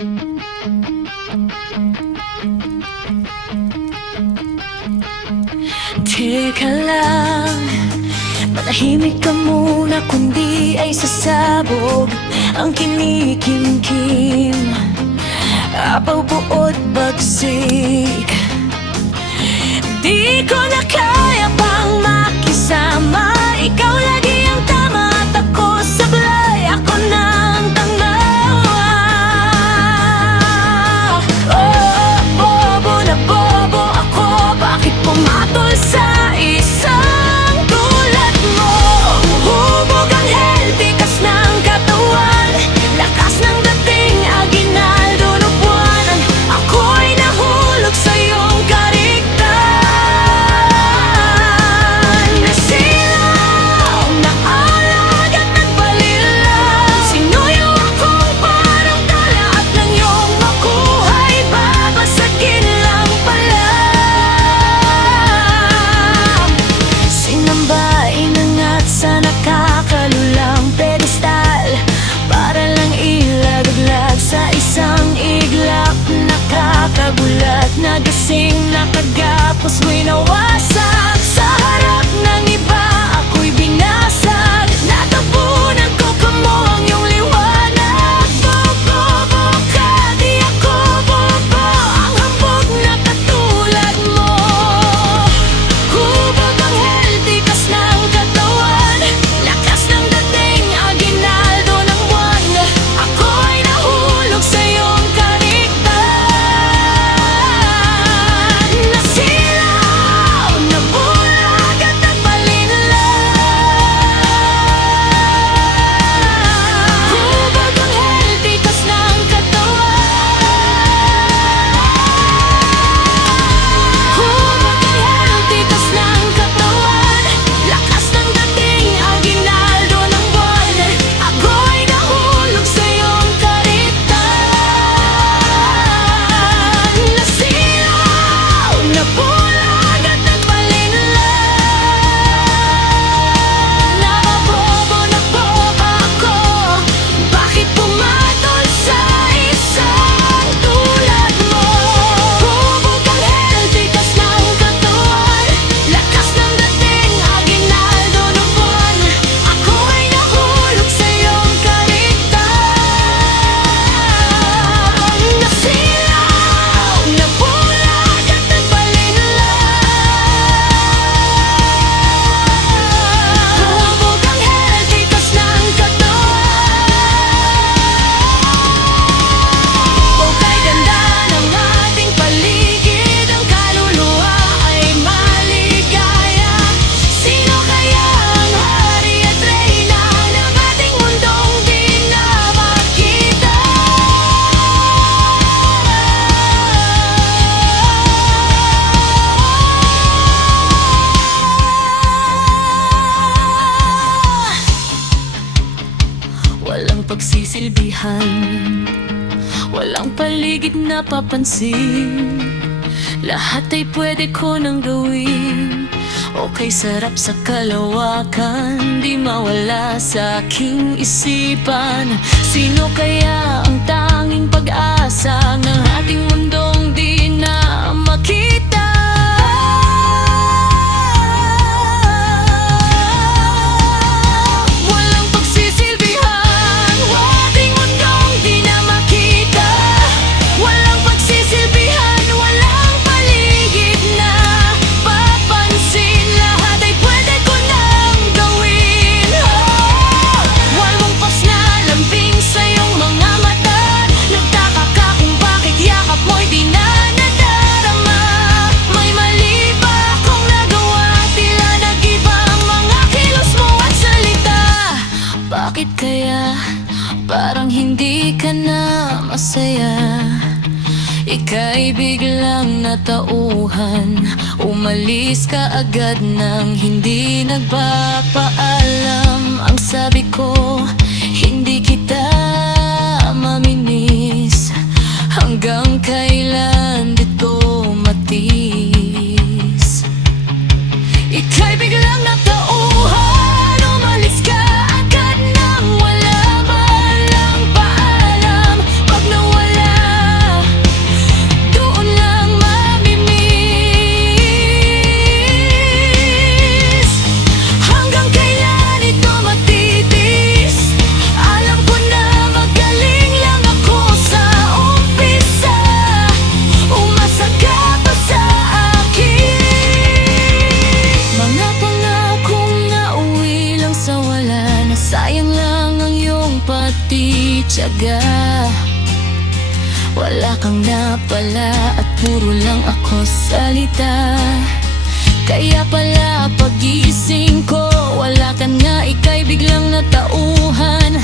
Teka lang, manahimik ka muna, kundi ay sasabog ang kinikimkim. Apaw buod bagsik, di ko na kaya pang makisama. Ikaw lagi ang tama at ako sablay, ako nang tanawa. Oh, bobo na bobo ako, bakit pumatol sa isang tulad mo? Hubog ang healthy kas ng katawan, lakas ng dating aginaldo ng buwan. Ako'y nahulog sa iyong kariktan. Nasilaw na alag at nagbalilaw, sinuyo ako parang tala at nang iyong makuha'y babasagin lang pala. Sinamba, inangat sa nakakalulang pedestal, para lang ilaglag sa isang iglap. Nakakagulat, nagising, nakagapos, mo'y nawasak. Sa harap ng iba, ako'y binasag. Natabunan ko kamo ang iyong liwanag. Bobo ka, di ako bobo, ang hambog na katulad mo. Hubog ang healthy kas ng katawan, lakas ng dating aginaldo ng buwan. Ako'y nahulog sa iyong kariktan. Nasilaw, nabulag at nagbalinlang. Hubog ang healthy kas ng katawan, hubog ang healthy kas ng katawan, lakas ng dating aginaldo ng buwan. Ako'y nahulog sa iyong kariktan. Nasilaw, nabulag at nagbalinlang. Nababobo na boba ako, bakit pumatol sa isang tulad mo? Hubog ang healthy kas ng katawan, lakas ng dating aginaldo ng buwan. Ako'y nahulog sa iyong kariktan. Nasilaw, nabulag at nagbalinlang. Hubog ang healthy kas ng katawan. Okay ganda ng ating paligid, ang kaluluwa ay maligaya. Sino kaya ang hari at reyna ng ating mundong di na makita? Walang pagsisilbihan, walang paligid na papansin. Lahat ay pwede ko nang gawin. Okay, sarap sa kalawakan, di mawala sa aking isipan. Sino kaya ang tanging pag-asa ng ating mundong di na makita? Walang pagsisilbihan, ating mundong di na makita. Walang pagsisilbihan, walang paligid na papansin. Lahat ay pwede ko nang gawin. Walong pas na lambing sa iyong mga mata, nagtaka ka kung bakit yakap mo'y di na nadarama. May mali ba akong nagawa? Tila nag-iba ang mga kilos mo at salita. Bakit kaya parang hindi ka na masaya? Ika'y biglang natauhan, umalis ka agad nang hindi nagpapaalam. Ang sabi ko, hindi kita mamimiss. Hanggang kailan dito matiis? Ika'y biglang natauhan, umalis ka agad nang wala man lang paalam. Pag nawala Wala kang napala at puro lang ako salita. Kaya pala pagising ko, wala ka na, ika'y biglang natauhan.